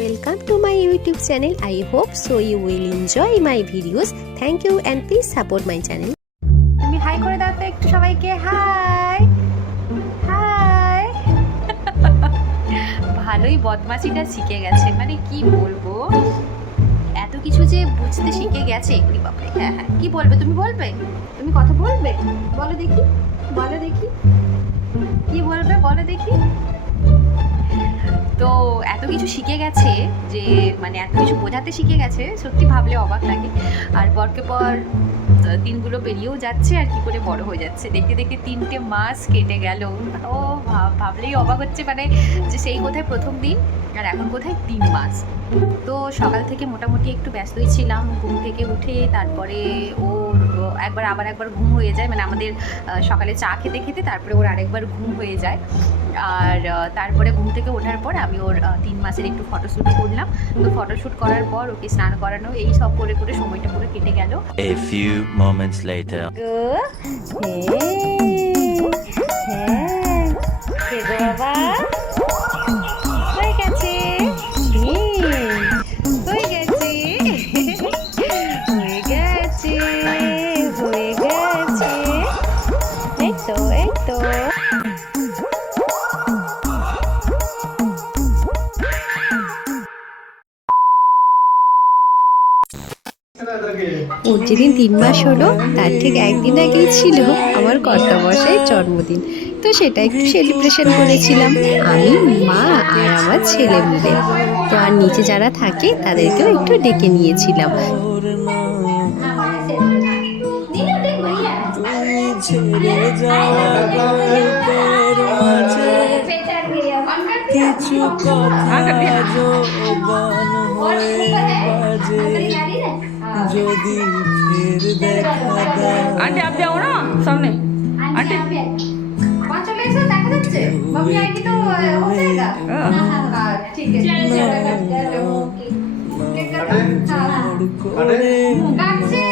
Welcome to my YouTube channel. I hope so you will enjoy my videos. Thank you and please support my channel. তুমি high করে দাও তো একটু সবাইকে। High high. ভালোই বদমাশিটা শিখে গেছে, মানে কি বলবো, এত কিছু যে বুঝতে শিখে গেছে। বাপরে, হ্যাঁ হ্যাঁ, কি বলবে তুমি? বলবে তুমি, কথা বলবে? বলো দেখি, বলো দেখি, কি বলবে বলো দেখি। তো এত কিছু শিখে গেছে যে, মানে এত কিছু বোঝাতে শিখে গেছে, সত্যি ভাবলে অবাক লাগে। আর পরকে পর দিনগুলো পেরিয়েও যাচ্ছে আর কি করে বড় হয়ে যাচ্ছে। দেখতে দেখতে 3টে মাস কেটে গেল। ও ভাবলেই অবাক হচ্ছে, মানে যে সেই কোথায় প্রথম দিন আর এখন কোথায় 3 মাস। তো সকাল থেকে মোটামুটি একটু ব্যস্তই ছিলাম। ঘুম থেকে উঠে তারপরে ওর আবার একবার ঘুম হয়ে যায়, মানে আমাদের সকালে চা খেতে খেতে তারপরে ওর আরেকবার ঘুম হয়ে যায়। আর তারপরে ঘুম থেকে ওঠার পর আমি ওর 3 মাসের একটু ফটোশ্যুট করলাম। তো ফটোশ্যুট করার পর ওকে স্নান করানো, এই সব করে করে সময়টা পুরো কেটে গেল। A few moments later. বাবা হয়ে গেছে, হয়ে গেছে, হয়ে গেছে, হয়ে গেছে, এই তো এই তো। ওর যেদিন 3 মাস হলো তার ঠিক একদিন আগেই ছিল আমার কর্তামশাইয়ের জন্মদিন। তো সেটা একটু সেলিব্রেশন করেছিলাম আমি, মা আর আমার ছেলে মিলে। তো আর নিচে যারা থাকে তাদেরকেও একটু ডেকে নিয়েছিলাম। কিছু কথা গান হয়ে বাজে, যদি ফের দেখা দাও। আন্টি आप जाओ ना सामने। आंटी वहाँ चले ऐसा देखा जाच्छे, मम्मी आएगी तो हो जाएगा। हाँ ठीक है, चलो ओके। केक काटो, हाँ काटছে।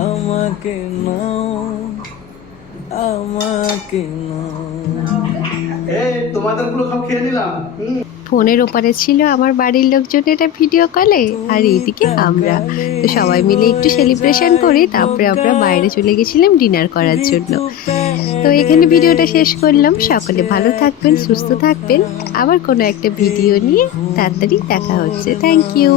আমাকে নাও, আমাকে নাও। তোমাদের গুলো সব খেয়ে নিলাম। ফোনের ওপারে ছিল আমার বাড়ির লোকজন এটা ভিডিও কলে, আর এইদিকে আমরা। তো সবাই মিলে একটু সেলিব্রেশন করে তারপরে আমরা বাইরে চলে গেছিলাম ডিনার করার জন্য। তো এখানে ভিডিওটা শেষ করলাম। সকলে ভালো থাকবেন, সুস্থ থাকবেন। আবার কোনো একটা ভিডিও নিয়ে তাড়াতাড়ি দেখা হচ্ছে। Thank you.